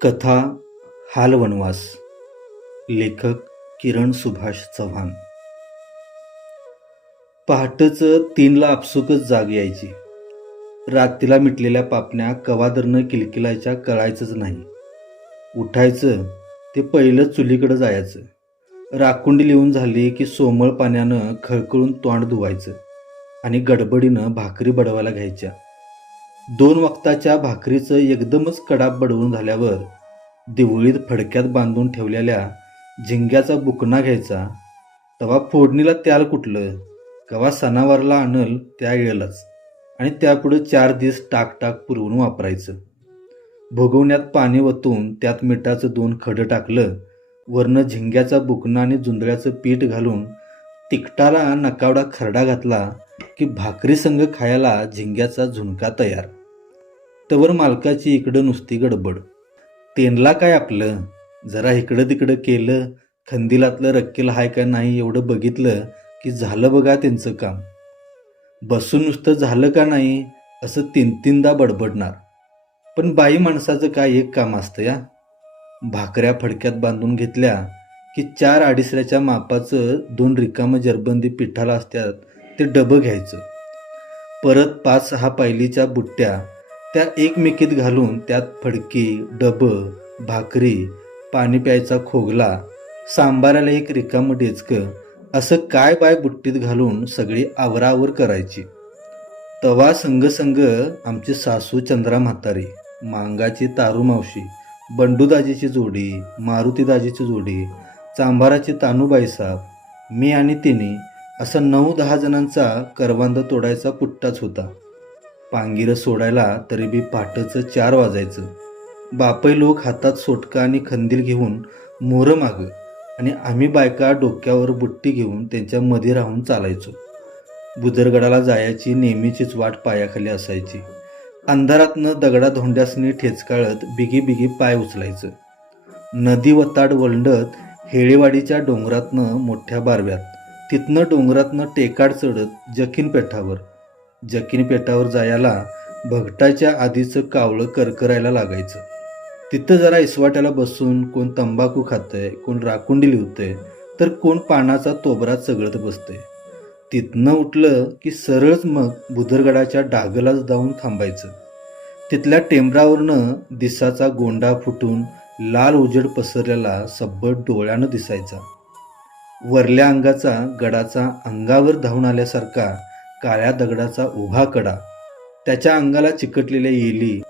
कथा हाल वनवास. लेखक किरण सुभाष चव्हाण. पहाटेचं 3ला आपसुकच जाग यायची. रात्रीला मिटलेल्या पापण्या कवादरनं किलकिलायच्या कळायचंच नाही. उठायचं ते पहिलं चुलीकडं जायचं. राखुंडी लिहून झाली की सोमळ पाण्यानं खळखळून तोंड धुवायचं आणि गडबडीनं भाकरी बडवायला घ्यायच्या. 2 वक्ताच्या भाकरीचं एकदमच कडाप बडवून झाल्यावर दिवळीत फडक्यात बांधून ठेवलेल्या झिंग्याचा बुकना घ्यायचा. तवा फोडणीला त्याल कुठलं, कवा सणावारला आणल त्या येळलाच, आणि त्यापुढं 4 दिवस टाक पुरवून वापरायचं. भुगवण्यात पाणी वतून त्यात मिठाचं 2 खडं टाकलं, वरनं झिंग्याचा बुकना आणि जुंधळ्याचं पीठ घालून तिखटाला नकावडा खरडा घातला की भाकरी संग खायला झिंग्याचा झुणका तयार. तवर मालकाची इकडं नुसती गडबड. तेनला काय आपलं, जरा इकडं तिकडं केलं, खंदिलातलं रक्केल हाय का नाही एवढं बघितलं की झालं बघा त्यांचं काम. बसून नुसतं झालं का नाही असं 3-3दा बडबडणार. पण बाई माणसाचं काय एक काम असतं या. भाकऱ्या फडक्यात बांधून घेतल्या की 4 अडीसऱ्याच्या मापाचं 2 रिकामं जरबंदी पिठाला असतात ते डबं घ्यायचं. परत 5-6 पायलीच्या बुट्ट्या त्या एकमेकीत घालून त्यात फडकी, डबं, भाकरी, पाणी प्यायचा खोगला, सांबाराला एक रिकामं डेचकं असं काय बाय बुट्टीत घालून सगळी आवरावर करायची. तवा संग आमची सासू चंद्रा म्हातारी, मांगाची तारू मावशी, बंडूदाजीची जोडी, मारुतीदाजीची जोडी, चांभाराची तानूबाई साहेब, मी आणि तिने असा 9-10 जणांचा करवांद तोडायचा पुट्टाच होता. पांगिरं सोडायला तरी बी पहाटेचं 4 वाजायचं. बापई लोक हातात सोटका आणि खंदील घेऊन मोरं मागं, आणि आम्ही बायका डोक्यावर बुट्टी घेऊन त्यांच्या मध्ये राहून चालायचो. बुदरगडाला जायची नेहमीचीच वाट पायाखाली असायची. अंधारातनं दगडा धोंड्यासनी ठेचकाळत बिगी पाय उचलायचं. नदी वताड वळंडत हेळेवाडीच्या डोंगरातनं मोठ्या बारव्यात, तिथनं डोंगरातनं टेकाड चढत जकीन पेठावर जायला भगटाच्या आधीचं कावळं करकरायला लागायचं. तिथं जरा इसवाट्याला बसून कोण तंबाखू खातंय, कोण राखुंडी लिवतंय, तर कोण पानाचा तोबरा चगळत बसतंय. तिथनं उठलं की सरळच मग बुदरगडाच्या डागलाच जाऊन थांबायचं. तिथल्या टेंबरावरनं दिसाचा गोंडा फुटून लाल उजेड पसरलेला सब्बट डोळ्यानं दिसायचा. वरल्या अंगाचा गडाचा अंगावर धावून आल्यासारखा काळ्या दगडाचा उभा कडा, त्याच्या अंगाला चिकटलेल्या येली,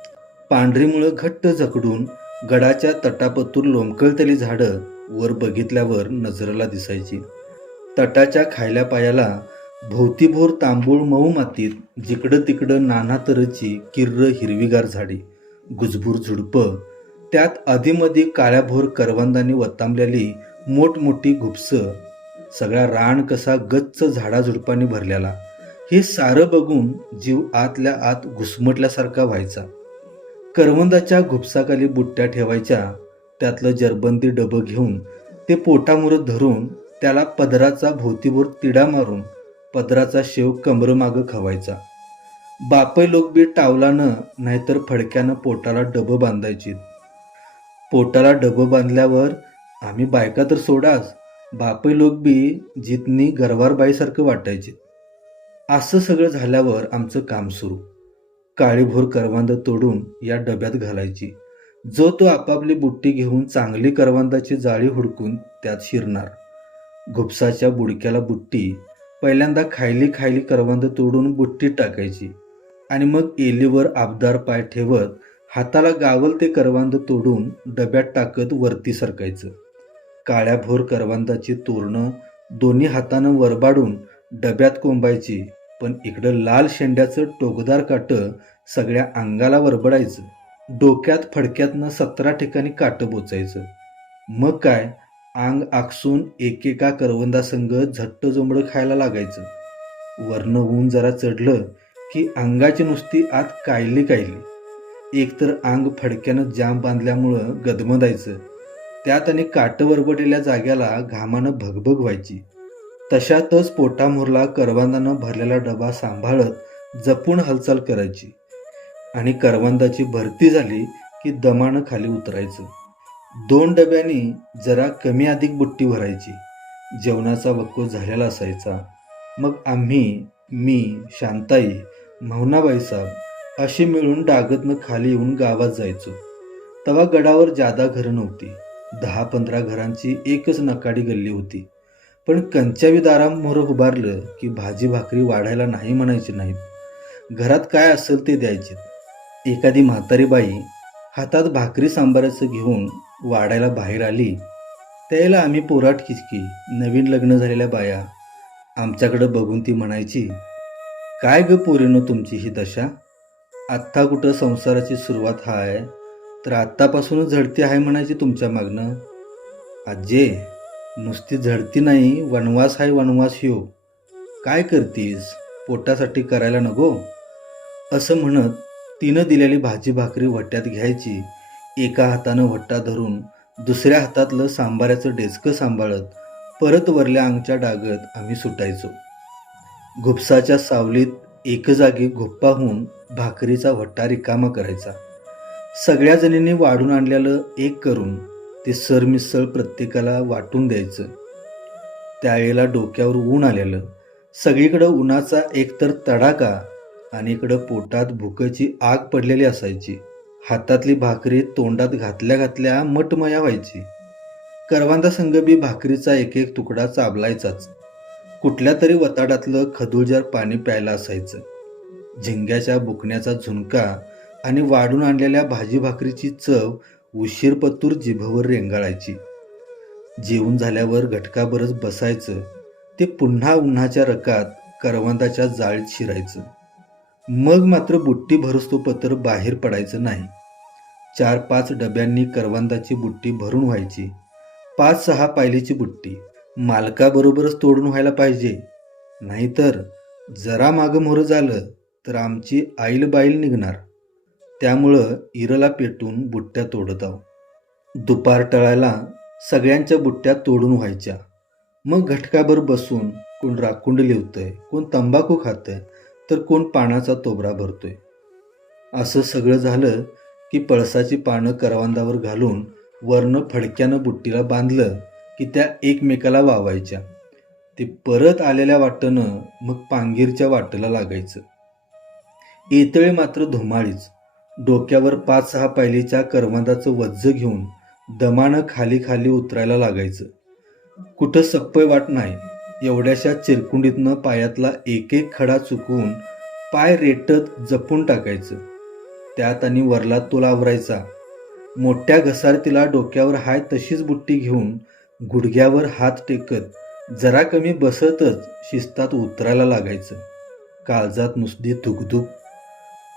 पांढरीमुळं घट्ट जखडून गडाच्या तटापतूर लोंबकळतेली झाडं वर बघितल्यावर नजरेला दिसायची. तटाच्या खायल्या पायाला भोवतीभोर तांबूळ मऊ मातीत जिकडं तिकडं नाना तऱ्हेची किर्र हिरवीगार झाडी, गुजबूर झुडपं, त्यात अधिमधी काळ्याभोर करवंदांनी वतांबलेली मोठमोठी घुपसं, सगळा रान कसा गच्च झाडाझुडपांनी भरलेला, हे सारं बघून जीव आतल्या आत घुसमटल्यासारखा व्हायचा. करवंदाच्या घुपसाखाली बुट्ट्या ठेवायच्या, त्यातलं जरबंदी डबं घेऊन ते पोटामुरत धरून त्याला पदराचा भोवतीभोर तिडा मारून पदराचा शेव कमरमागं खवायचा. बापय लोक बी टावलानं नाहीतर फडक्यानं पोटाला डबं बांधायची. पोटाला डबं बांधल्यावर आम्ही बायका तर सोडाच, बापय लोक बी जितनी गरवारबाईसारखं वाटायचे. असं सगळं झाल्यावर आमचं काम सुरू. काळीभोर करवांद तोडून या डब्यात घालायची. जो तो आपापली बुट्टी घेऊन चांगली करवांदाची जाळी हुडकून त्यात शिरणार. घुपसाच्या बुडक्याला बुट्टी, पहिल्यांदा खायली करवांद तोडून बुट्टीत टाकायची, आणि मग एलीवर आबदार पाय ठेवत हाताला गावल ते करवांद तोडून डब्यात टाकत वरती सरकायचं. काळ्याभोर करवांदाची तोरणं दोन्ही हातानं वरबाडून डब्यात कोंबायची, पण इकडं लाल शेंड्याचं टोकदार काटं सगळ्या अंगाला वरबडायचं. डोक्यात फडक्यातनं 17 ठिकाणी काटं बोचायचं. मग काय, अंग आकसून एकेका करवंदासंग झट्ट जोंबडं खायला लागायचं. वरनं ऊन जरा चढलं की अंगाची नुसती आत कायली. एकतर अंग फडक्यानं जाम बांधल्यामुळं गदमदायचं, त्यात आणि काटं वरबडलेल्या जाग्याला घामानं भगभग व्हायची. तशातच पोटामुरला करवंदानं भरलेला डबा सांभाळत जपून हालचाल करायची. आणि करवंदाची भरती झाली की दमानं खाली उतरायचं. 2 डब्यांनी जरा कमी अधिक बुट्टी भरायची. जेवणाचा वक्फ झालेला असायचा. मग आम्ही, मी, शांताई, म्हवनाबाई साहेब अशी मिळून डागतनं खाली येऊन गावात जायचो. तेव्हा गडावर जादा घरं नव्हती. 10-15 घरांची एकच नकाडी गल्ली होती. पण कंच्यावी दारामोहर उभारलं की भाजी भाकरी वाढायला नाही म्हणायची नाहीत. घरात काय असेल ते द्यायचे. एखादी म्हातारी बाई हातात भाकरी सांबाराचं घेऊन वाढायला बाहेर आली, त्याला आम्ही पोराट किचकी नवीन लग्न झालेल्या बाया आमच्याकडं बघून ती म्हणायची, काय ग पोरीनो तुमची ही दशा? आत्ता कुठं संसाराची सुरुवात हाय तर आत्तापासूनच झडती आहे म्हणायची तुमच्या मागणं. आजे, नुसती झडती नाही, वनवास हाय वनवास ह्यो. काय करतीस, पोटासाठी करायला नको? असं म्हणत तिनं दिलेली भाजी भाकरी वट्यात घ्यायची. एका हातानं वट्टा धरून दुसऱ्या हातातलं सांबाऱ्याचं डेचकं सांभाळत परत वरल्या अंगच्या डागत आम्ही सुटायचो. घुपसाच्या सावलीत एक जागी घुप्पा होऊन भाकरीचा वट्टा रिकामा करायचा. सगळ्या जणींनी वाढून आणलेलं एक करून ते सरमिसळ प्रत्येकाला वाटून द्यायचं. त्यावेळेला डोक्यावर ऊन आलेलं, सगळीकडं उन्हाचा एकतर तडाखा आणि इकडं पोटात भुकेची आग पडलेली असायची. हातातली भाकरी तोंडात घातल्या घातल्या मटमया व्हायची. करवांदा संगबी भाकरीचा एक एक तुकडा चाबलायचाच. कुठल्या तरी वताडातलं खदुळजार पाणी प्यायला असायचं. झिंग्याच्या बुकण्याचा झुणका आणि वाढून आणलेल्या भाजी भाकरीची चव उशीरपतूर जिभवर रेंगाळायची. जेवून झाल्यावर घटकाभरच बसायचं. ते पुन्हा उन्हाच्या रकात करवंदाच्या जाळीत शिरायचं. मग मात्र बुट्टी भरुस्तोपतर बाहेर पडायचं नाही. 4-5 डब्यांनी करवंदाची बुट्टी भरून व्हायची. 5-6 पायलीची बुट्टी मालकाबरोबरच तोडून व्हायला पाहिजे, नाहीतर जरा मागं मोहरं झालं तर आमची आईल बाईल निघणार. त्यामुळं इरला पेटून बुट्ट्या तोडत आहो. दुपार टळायला सगळ्यांच्या बुट्ट्या तोडून व्हायच्या. मग घटकाभर बसून कोण राखुंड लिवतंय, कोण तंबाखू खातंय, तर कोण पानाचा तोबरा भरतोय. असं सगळं झालं की पळसाची पानं करवंदावर घालून वरनं फडक्यानं बुट्टीला बांधलं की त्या एकमेकाला वावायच्या. ते परत आलेल्या वाटेनं मग पांगीरच्या वाटेला लागायचं. येतळी मात्र धुमाळीच. डोक्यावर 5-6 पायलीच्या करवंदाचं वज्ज घेऊन दमानं खाली खाली उतरायला लागायचं. कुठं सप्पय वाट नाही. एवढ्याशा चिरकुंडीतनं पायातला एक एक खडा चुकवून पाय रेटत जपून टाकायचं. त्यात आणि वरला तोल आवरायचा. मोठ्या घसारतीला डोक्यावर हाय तशीच बुट्टी घेऊन गुडघ्यावर हात टेकत जरा कमी बसतच शिस्तात उतरायला लागायचं. काळजात नुसती धुकधुक.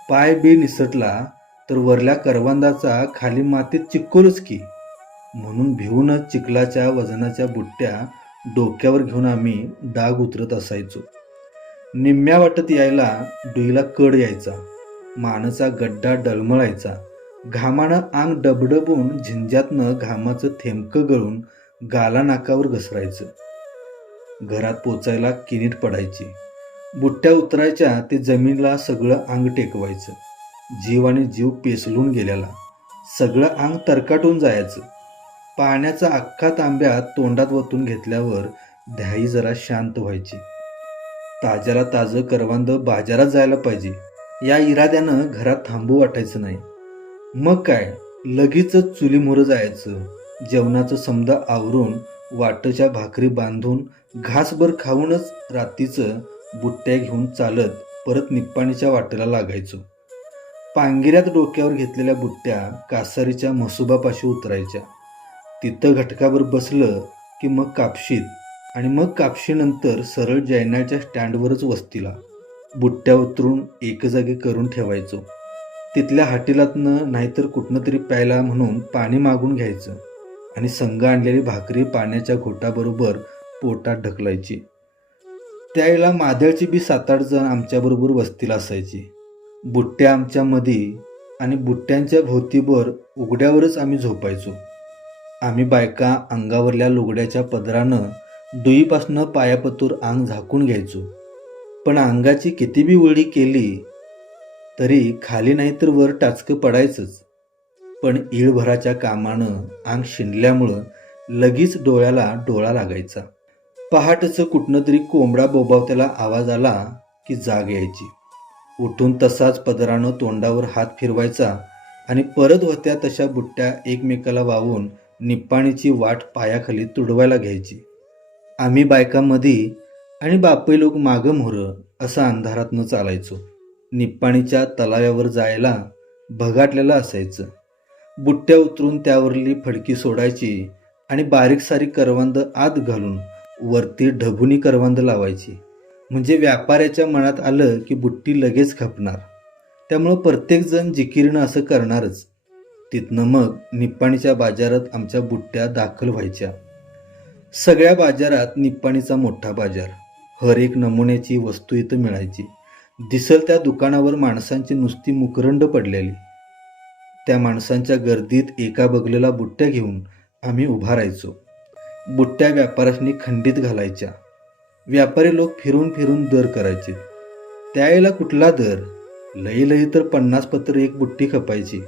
पाय बी निसटला तर वरल्या करवंदाचा खाली मातीत चिक्कोलच की, म्हणून भिवूनच चिखलाच्या वजनाच्या बुट्ट्या डोक्यावर घेऊन आम्ही डाग उतरत असायचो. निम्म्या वाटत यायला डुईला कड यायचा. मानेचा गड्डा डळमळायचा. घामानं अंग डबडबून झिंज्यातनं घामाचं थेंबकं गळून गाला नाकावर घसरायचं. घरात पोचायला किनीट पडायची. बुट्ट्या उतरायच्या ते जमीनला सगळं अंग टेकवायचं. जीव आणि जीव पेसलून गेल्याला सगळं अंग तरकाटून जायचं. पाण्याचा अख्खा तांब्या तोंडात वतून घेतल्यावर ध्याई जरा शांत व्हायची. ताज्याला ताजं करवंद बाजारात जायला पाहिजे या इराद्यानं घरात थांबू वाटायचं नाही. मग काय, लगेचच चुलीमोरं जायचं. जेवणाचं समदा आवरून वाटच्या भाकरी बांधून घासभर खाऊनच रात्रीचं बुट्ट्या घेऊन चालत परत निप्पाणीच्या वाटेला लागायचो. पांगिऱ्यात डोक्यावर घेतलेल्या बुट्ट्या कासारीच्या म्हसोबापाशी उतरायच्या. तिथं घटकावर बसलं की मग कापशीत, आणि मग कापशीनंतर सरळ जैनाच्या स्टँडवरच वस्तीला. बुट्ट्या उतरून एक जागी करून ठेवायचो. तिथल्या हाटेलातनं नाहीतर कुठनं तरी प्यायला म्हणून पाणी मागून घ्यायचं आणि संग आणलेली भाकरी पाण्याच्या घोटाबरोबर पोटात ढकलायची. त्यावेळेला मादळची बी 7-8 जण आमच्याबरोबर वस्तीला असायची. बुट्ट्या आमच्या मधी आणि बुट्ट्यांच्या भोवतीभर उघड्यावरच आम्ही झोपायचो. आम्ही बायका अंगावरल्या लुगड्याच्या पदरानं डोईपासनं पायापतूर अंग झाकून घ्यायचो. पण अंगाची किती बी उलटी केली तरी खाली नाही तर वर टाचकं पडायचंच. पण ईळभराच्या कामानं अंग शिणल्यामुळं लगेच डोळ्याला डोळा लागायचा. पहाटचं कुठनं तरी कोंबडा बोबावत्याला आवाज आला की जाग यायची. उठून तसाच पदरानं तोंडावर हात फिरवायचा आणि परत होत्या तशा बुट्ट्या एकमेकाला वावून निप्पाणीची वाट पायाखाली तुडवायला घ्यायची. आम्ही बायकांमध्ये आणि बापई लोक मागं मोहरं असं अंधारातनं चालायचो. निप्पाणीच्या तलाव्यावर जायला भगाटलेलं असायचं. बुट्ट्या उतरून त्यावरली फडकी सोडायची आणि बारीक सारीक करवंद आत घालून वरती ढबुनी करवंद लावायची. म्हणजे व्यापाऱ्याच्या मनात आलं की बुट्टी लगेच खपणार. त्यामुळं प्रत्येकजण जिकिरीनं असं करणारच. तिथनं मग निप्पाणीच्या बाजारात आमच्या बुट्ट्या दाखल व्हायच्या. सगळ्या बाजारात निप्पाणीचा मोठा बाजार. हर एक नमुन्याची वस्तू इथं मिळायची. दिसल त्या दुकानावर माणसांची नुसती मुकरंड पडलेली. त्या माणसांच्या गर्दीत एका बगलेला बुट्ट्या घेऊन आम्ही उभा राहायचो. बुट्ट्या व्यापाऱ्यांनी खंडीत घालायच्या. व्यापारी लोक फिरून फिरून दर करायचे. त्यावेळेला कुठला दर? लई तर 50 पत्र एक बुट्टी खपायची.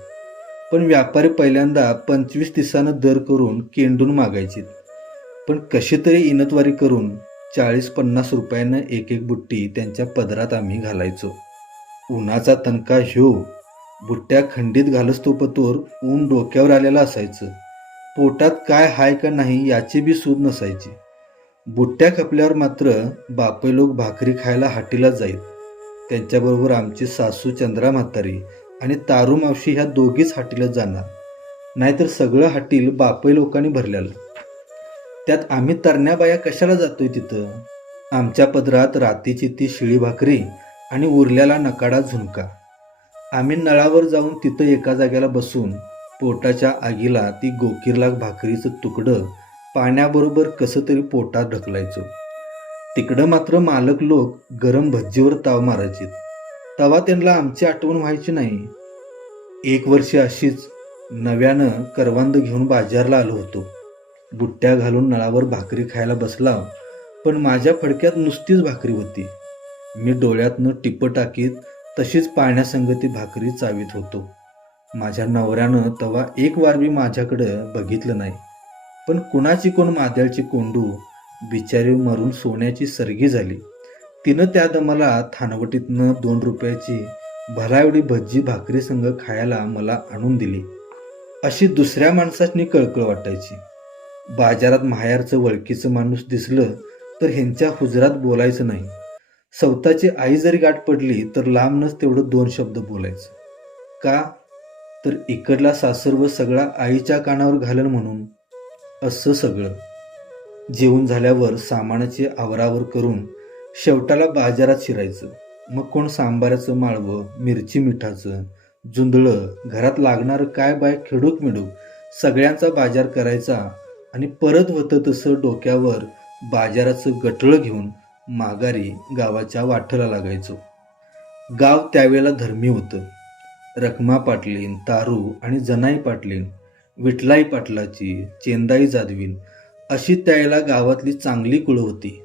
पण व्यापारी पहिल्यांदा 25-30 दर करून केंडून मागायचे. पण कशी तरी इनतवारी करून 40-50 रुपयानं एक एक बुट्टी त्यांच्या पदरात आम्ही घालायचो. उन्हाचा तणका ह्यो. बुट्ट्या खंडीत घालस्तोपतोर ऊन डोक्यावर आलेलं असायचं. पोटात काय हाय का नाही याची बी सूद नसायची. बुट्ट्या खपल्यावर मात्र बापई लोक भाकरी खायला हाटीला जाईत. त्यांच्याबरोबर आमची सासू चंद्रा म्हातारी आणि तारू मावशी ह्या दोघीच हाटीला जाणार. नाहीतर सगळं हाटील बापई लोकांनी भरलेलं. त्यात आम्ही तरण्या बाया कशाला जातोय तिथं? आमच्या पदरात रातीची ती शिळी भाकरी आणि उरल्याला नकाडा झुणका. आम्ही नळावर जाऊन तिथं एका जाग्याला बसून पोटाच्या आगीला ती गोकीरलाग भाकरीचं तुकडं पाण्याबरोबर कसं तरी पोटात ढकलायचो. तिकडं मात्र मालक लोक गरम भज्जीवर ताव मारायचे. तवा त्यांना आमची आठवण व्हायची नाही. 1 वर्ष अशीच नव्यानं करवंद घेऊन बाजारला आलो होतो. बुट्ट्या घालून नळावर भाकरी खायला बसला. पण माझ्या फडक्यात नुसतीच भाकरी होती. मी डोळ्यातनं टिपं टाकीत तशीच पाण्यासंगती भाकरी चावीत होतो. माझ्या नवऱ्यानं तवा एक वार बी माझ्याकडं बघितलं नाही. पण कुणाची कोण माद्याळची कोंडू बिचारी मरून सोन्याची सरगी झाली. तिनं त्या दमाला थानवटीतनं 2 रुपयाची भलाएवढी भज्जी भाकरी संग खायला मला आणून दिली. अशी दुसऱ्या माणसाची कळकळ वाटायची. बाजारात माहेरचं वळखीचं माणूस दिसलं तर ह्यांच्या हुजरात बोलायचं नाही. स्वतःची आई जरी गाठ पडली तर लांबनच तेवढं 2 शब्द बोलायचं. का? तर इकडला सासरव सगळा आईच्या कानावर घालन म्हणून. असं सगळं. जेवून झाल्यावर सामानाची आवरावर करून शेवटाला बाजारात शिरायचं. मग कोण सांबाराचं माळवं, मिरची मिठाचं, जुंधळं, घरात लागणारं काय बाय खिडूक मिडूक सगळ्यांचा बाजार करायचा आणि परत होतं तसं डोक्यावर बाजाराचं गटळं घेऊन माघारी गावाच्या वाटेला लागायचो. गाव त्यावेळेला धर्मी होतं. रखमा पाटलीन, तारू आणि जनाई पाटलीन, विठलाई पाटलाची, चेंदाई जादवीन अशी त्यावेळेला गावातली चांगली कुळं होती.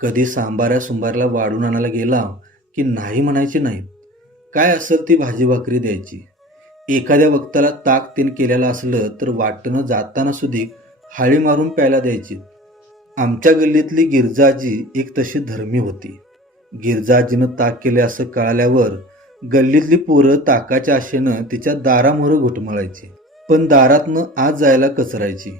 कधी सांबाऱ्या सुंबारला वाढून आणायला गेला की नाही म्हणायची नाहीत. काय असेल ती भाजी भाकरी द्यायची. एखाद्या वक्ताला ताक तेन केलेलं असलं तर वाटणं जाताना सुधी हाळी मारून प्यायला द्यायची. आमच्या गल्लीतली गिरजाजी एक तशी धर्मी होती. गिरजाजीनं ताक केले असं कळाल्यावर गल्लीतली पोरं ताकाच्या आशेनं तिच्या दारामोहरं घुटमळायची. पण दारातनं आत जायला कचरायची.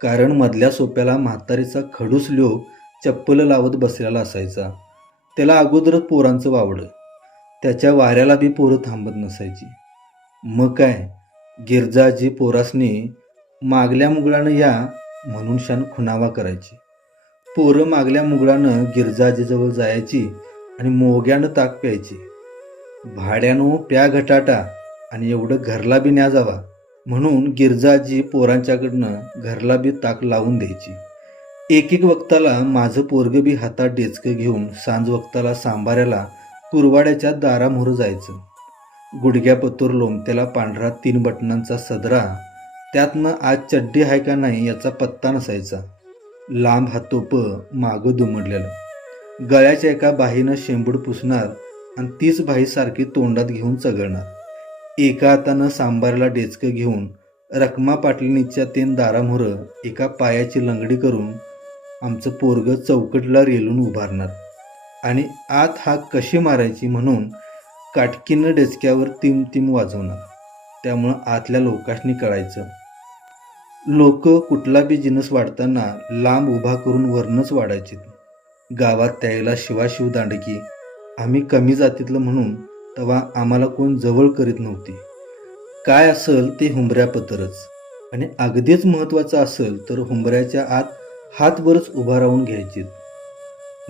कारण मधल्या सोप्याला म्हातारीचा खडूस लोक चप्पल लावत बसलेला असायचा. त्याला अगोदरच पोरांचं वावडं. त्याच्या वाऱ्याला बी पोरं थांबत नसायची. मग काय, गिरजाजी पोरासनी मागल्या मुगळानं या म्हणून शान खुणावा करायची. पोरं मागल्या मुगळानं गिरजाजीजवळ जायची आणि मोग्यानं ताक प्यायची. भाड्यानो प्या घटाटा आणि एवढं घरला बी न्या जावा म्हणून गिरजाजी पोरांच्याकडनं घरला बी ताक लावून द्यायची. एक वक्ताला माझं पोरगं बी हातात डेचकं घेऊन सांज वक्ताला सांबाऱ्याला कुरवाड्याच्या दारामोहर जायचं. गुडघ्यापतोर लोमत्याला पांढरा 3 बटनांचा सदरा, त्यातनं आज चड्डी आहे का नाही याचा पत्ता नसायचा. लांब हातोपं मागं दुमडलेलं. गळ्याच्या एका बाहीनं शेंबूड पुसणार आणि तीच बाही सारखी तोंडात घेऊन चगळणार. एका हातानं सांबारला डेचकं घेऊन रखमा पाटलीनीच्या तेन दारामोरं एका पायाची लंगडी करून आमचं पोरगं चौकटीला रेलून उभारणार आणि आत हाक कशी मारायची म्हणून काटकीनं डेचक्यावर तिम तिम वाजवणार. त्यामुळं आतल्या लोकांनी कळायचं. लोक कुठला बी जिनस वाढताना लांब उभा करून वरनच वाढायचे. गावात त्याला शिवाशिव दांडकी. आम्ही कमी जातीतलं म्हणून तेव्हा आम्हाला कोण जवळ करीत नव्हती. काय असेल ते हुंबऱ्यापत्रच, आणि अगदीच महत्त्वाचं असेल तर हुंबऱ्याच्या आत हातवरच उभा राहून घ्यायचे.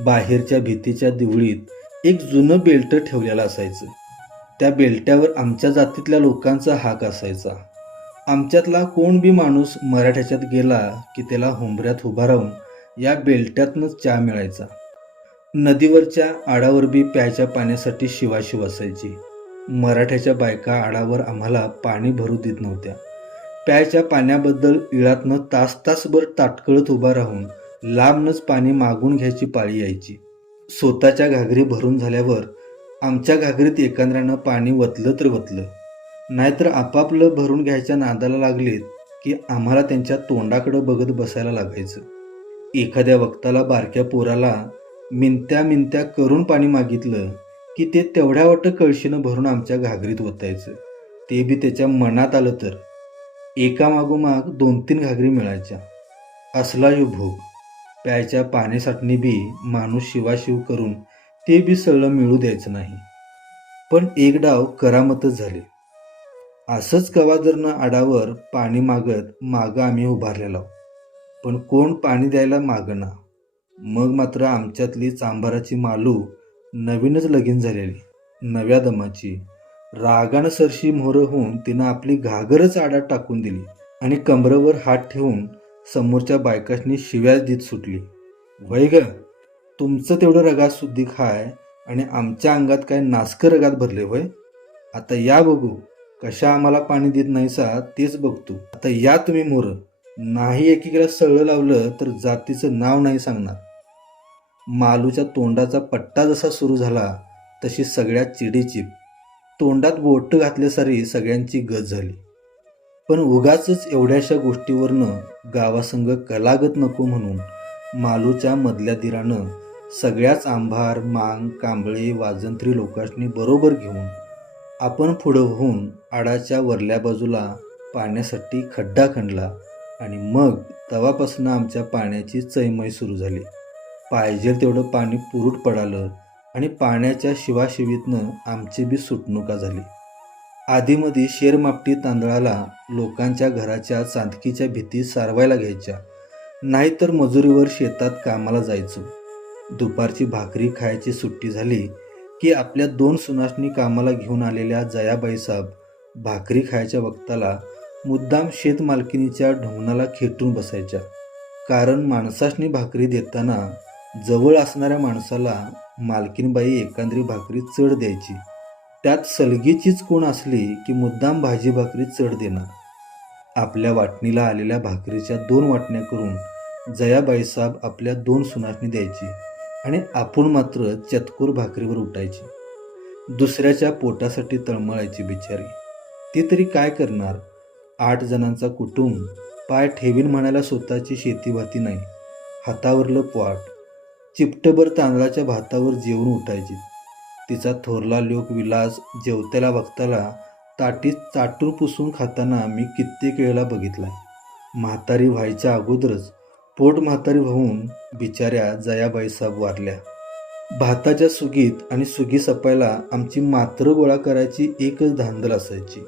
बाहेरच्या भीतीच्या दिवळीत एक जुनं बेल्ट ठेवलेलं असायचं. त्या बेल्ट्यावर आमच्या जातीतल्या लोकांचा हाक असायचा. आमच्यातला कोण बी माणूस मराठ्याच्यात गेला की त्याला हुंबऱ्यात उभा राहून या बेल्ट्यातनंच चहा मिळायचा. नदीवरच्या आडावर बी प्यायच्या पाण्यासाठी शिवाशिव असायची. मराठ्याच्या बायका आडावर आम्हाला पाणी भरू देत नव्हत्या. प्यायच्या पाण्याबद्दल इळातनं तास तासभर ताटकळत उभा राहून लांबनच पाणी मागून घ्यायची पाळी यायची. स्वतःच्या घागरी भरून झाल्यावर आमच्या घागरीत एकांद्रानं पाणी वतलं तर वतलं, नाहीतर आपापलं भरून घ्यायच्या नादाला लागलीत की आम्हाला त्यांच्या तोंडाकडं बघत बसायला लागायचं. एखाद्या वक्ताला बारक्या पोराला मिनत्या मिनत्या करून पाणी मागितलं की ते तेवढ्या वाटं कळशीनं भरून आमच्या घागरीत ओतायचं. ते बी त्याच्या मनात आलं तर. एकामागोमाग 2-3 घागरी मिळायच्या. असला यो भोग. प्यायच्या पाण्यासाठी बी माणूस शिवाशिव करून ते बी सगळं मिळू द्यायचं नाही. पण एक डाव करामतच झाली. असंच कवादरनं आडावर पाणी मागत मागं आम्ही उभारलेलो, पण कोण पाणी द्यायला मागना. मग मात्र आमच्यातली चांभाराची मालू, नवीनच लगीन झालेली, नव्या दमाची, रागानं सरशी मोहरं होऊन तिनं आपली घागरच आडात टाकून दिली आणि कमरेवर हात ठेवून समोरच्या बायकांनी शिव्याच देत सुटली. वय ग, तुमचं तेवढं रगात सुद्धी खाय आणि आमच्या अंगात काय नासकं रगात भरले होय. आता या बघू कशा आम्हाला पाणी देत नाहीसा तेच बघतो. आता या तुम्ही मोरं. नाही एकीकडे सळं लावलं तर जातीचं नाव नाही सांगणार. मालूच्या तोंडाचा पट्टा जसा सुरू झाला तशी सगळ्या चिडीचिप. तोंडात बोट घातल्यासारी सगळ्यांची गज झाली. पण उगाचच एवढ्याशा गोष्टीवरनं गावासंग कलागत नको म्हणून मालूच्या मधल्या दिरानं सगळ्याच आंभार, मांग, कांबळे, वाजंत्री लोकांनी बरोबर घेऊन आपण पुढं होऊन आडाच्या वरल्या बाजूला पाण्यासाठी खड्डा खणला आणि मग तवापासून आमच्या पाण्याची चैमय सुरू झाली. पाहिजे तेवढं पाणी पुरूट पडालं आणि पाण्याच्या शिवाशिवीतनं आमची बी सुटणुका झाली. आधीमध्ये शेरमापटी तांदळाला लोकांच्या घराच्या चांदकीच्या भीती सारवायला घ्यायच्या, नाहीतर मजुरीवर शेतात कामाला जायचो. दुपारची भाकरी खायची सुट्टी झाली की आपल्या 2 सुनासनी कामाला घेऊन आलेल्या जयाबाई साहेब भाकरी खायच्या वक्ताला मुद्दाम शेत मालकिनीच्या ढोंगणाला खेटून बसायच्या. कारण माणसासनी भाकरी देताना जवळ असणाऱ्या माणसाला मालकीनबाई एकांद्री भाकरी चढ द्यायची. त्यात सलगीचीच कोण असली की मुद्दाम भाजी भाकरी चढ देणार. आपल्या वाटणीला आलेल्या भाकरीच्या 2 वाटण्या करून जयाबाई साहेब आपल्या 2 सुनासनी द्यायची आणि आपण मात्र चतकूर भाकरीवर उठायची. दुसऱ्याच्या पोटासाठी तळमळायची बिचारी. ती तरी काय करणार. 8 जणांचा कुटुंब, पाय ठेवीन म्हणायला स्वतःची शेतीभाती नाही, हातावरलं पोट. चिपटभर तांदळाच्या भातावर जेवून उठायची. तिचा थोरला लोक विलास जेवत्याला वक्ताला ताटीत चाटून पुसून खाताना मी कित्येक वेळेला बघितलाय. म्हातारी व्हायच्या अगोदरच पोट म्हातारी होऊन बिचाऱ्या जयाबाई साहेब वारल्या. भाताच्या सुगीत आणि सुगी सपायला आमची मात्र गोळा करायची एकच धांदल असायची.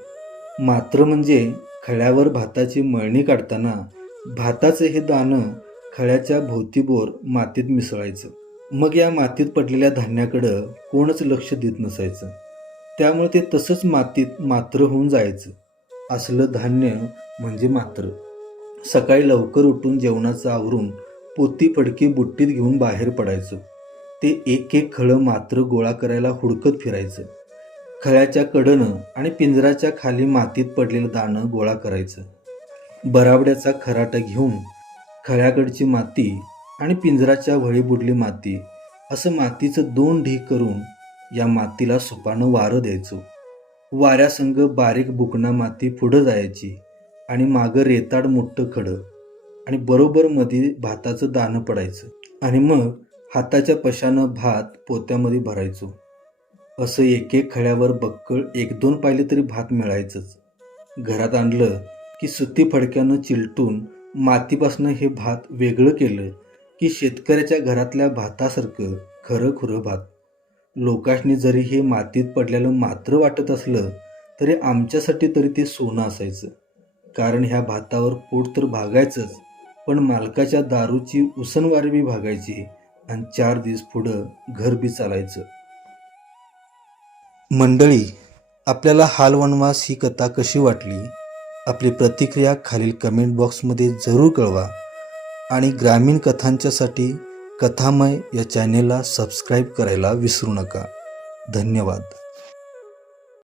मात्र म्हणजे खळ्यावर भाताची मळणी काढताना भाताचे हे दाणं खळ्याच्या भोवतीबोर मातीत मिसळायचं. मग या मातीत पडलेल्या धान्याकडं कोणच लक्ष देत नसायचं. त्यामुळे ते तसंच मातीत मात्र होऊन जायचं. असलं धान्य म्हणजे मात्र. सकाळी लवकर उठून जेवणाचं आवरून पोती फडकी बुट्टीत घेऊन बाहेर पडायचं. ते एक एक खळं मात्र गोळा करायला हुडकत फिरायचं. खळ्याच्या कडनं आणि पिंजराच्या खाली मातीत पडलेलं दाणं गोळा करायचं. बराबड्याचा खराटा घेऊन खळ्याकडची माती आणि पिंजराच्या वळी बुडली माती असं मातीचं 2 ढीग करून या मातीला सुपानं वारं द्यायचो. वाऱ्यासंग बारीक बुकणा माती पुढं जायची आणि मागं रेताड मोठं खडं आणि बरोबर मध्ये भाताचं दाणं पडायचं आणि मग हाताच्या पशानं भात पोत्यामध्ये भरायचो. असं एक एक खड्यावर बक्कळ 1-2 पायले तरी भात मिळायचंच. घरात आणलं की सुती फडक्यानं चिलटून मातीपासनं हे भात वेगळं केलं की शेतकऱ्याच्या घरातल्या भातासारखं खरं खुरं भात. लोकांनी जरी हे मातीत पडलेलं मात्र वाटत असलं तरी आमच्यासाठी तरी ते सोनं असायचं. कारण ह्या भातावर पोट तर भागायचंच, पण मालकाच्या दारूची उसनवारी बी भागायची आणि 4 दिवस पुढं घर बी चालायचं. मंडळी, आपल्याला हालवनवास ही कथा कशी वाटली? आपली प्रतिक्रिया खालील कमेंट बॉक्समध्ये जरूर कळवा आणि ग्रामीण कथांच्यासाठी कथामय या चॅनेलला सबस्क्राईब करायला विसरू नका. धन्यवाद.